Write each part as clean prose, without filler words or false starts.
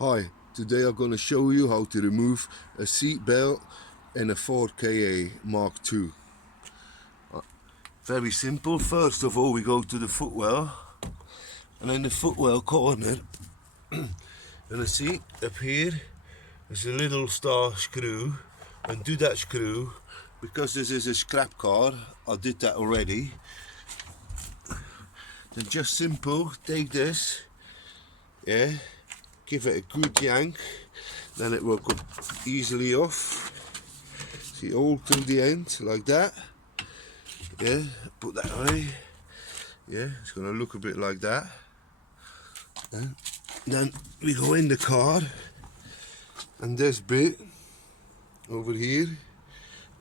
Hi, today I'm going to show you how to remove a seat belt in a Ford Ka Mark II. Very simple. First of all, we go to the footwell, and in the footwell corner, and see up here there's a little star screw. Undo that screw. Because this is a scrap car, I did that already. Then just simple, take this, yeah, give it a good yank, then it will come easily off. See, all till the end, like that. Yeah, put that away. Yeah, it's gonna look a bit like that. Yeah. Then we go in the car, and this bit over here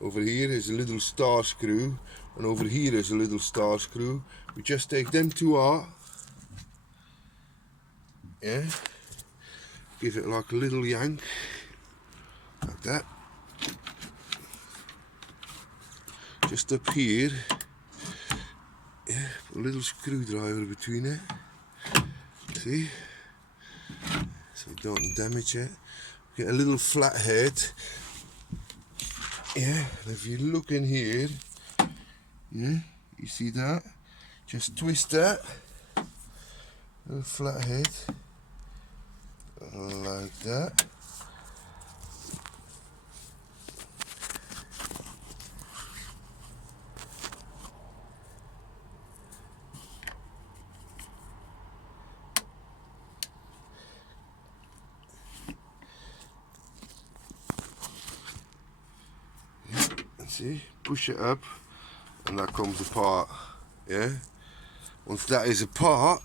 is a little star screw, and over here is a little star screw. We just take them two out. Yeah, give it like a little yank, like that. Just up here, yeah, put a little screwdriver between it. See, so we don't damage it. Get a little flat head. Yeah, and if you look in here, yeah, you see that? Just twist that, little flat head, like that. Yeah, and see, push it up, and that comes apart. Yeah, once that is apart,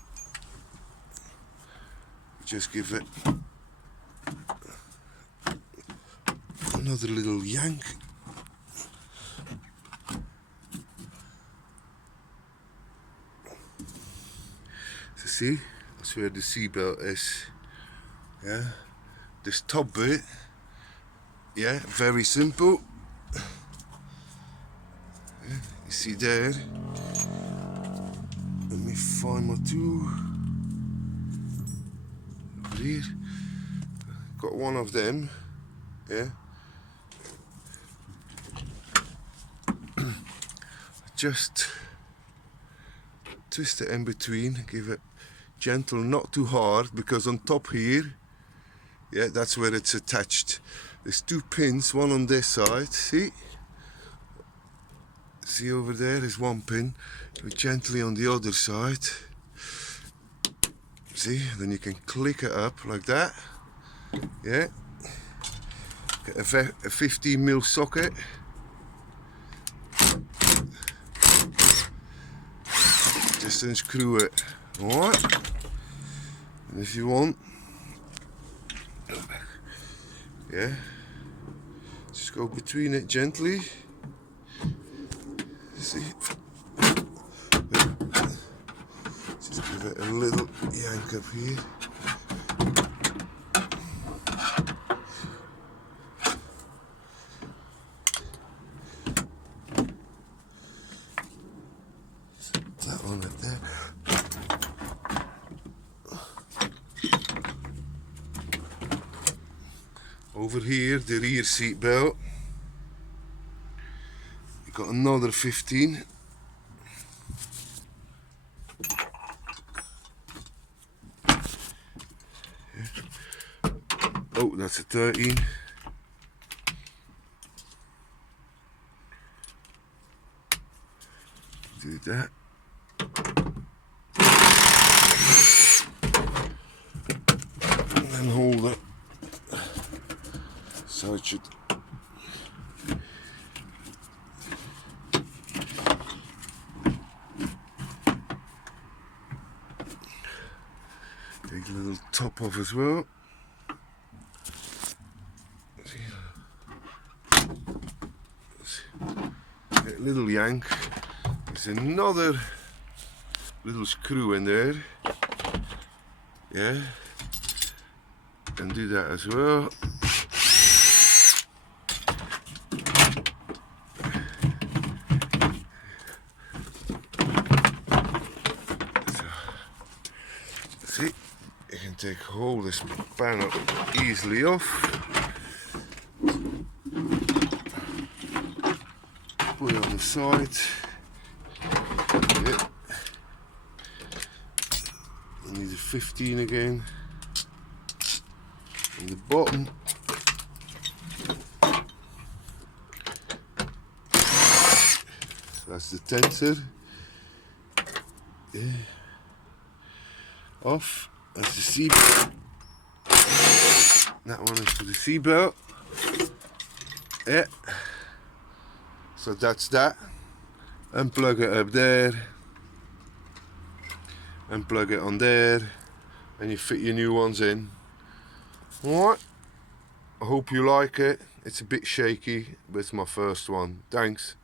just give it another little yank. So see, that's where the seatbelt is. Yeah, this top bit, yeah, very simple. Yeah, you see there. Let me find my tool. Over here, got one of them. Yeah. Just twist it in between, give it gentle, not too hard, because on top here, yeah, that's where it's attached. There's two pins, one on this side, see over there is one pin, but gently on the other side, see, then you can click it up like that. Yeah, get a 15mm socket. Just unscrew it, alright? And if you want, yeah, just go between it gently. See, just give it a little yank up here. That one up there. Over here, the rear seat belt. You got another 15. Oh, that's a 13. Do that. And then hold it. So it should. Take a little top off as well. Get a little yank. There's another little screw in there. Yeah. And do that as well. See, you can take hold. hold this panel easily off. Put it on the side. Yeah. I need a 15 again. On the bottom. That's the tensor. Yeah. Off. That's the seatbelt. That one is for the seatbelt. Yeah. So that's that. Unplug it up there. Unplug it on there. And you fit your new ones in. Alright. I hope you like it. It's a bit shaky, but it's my first one. Thanks.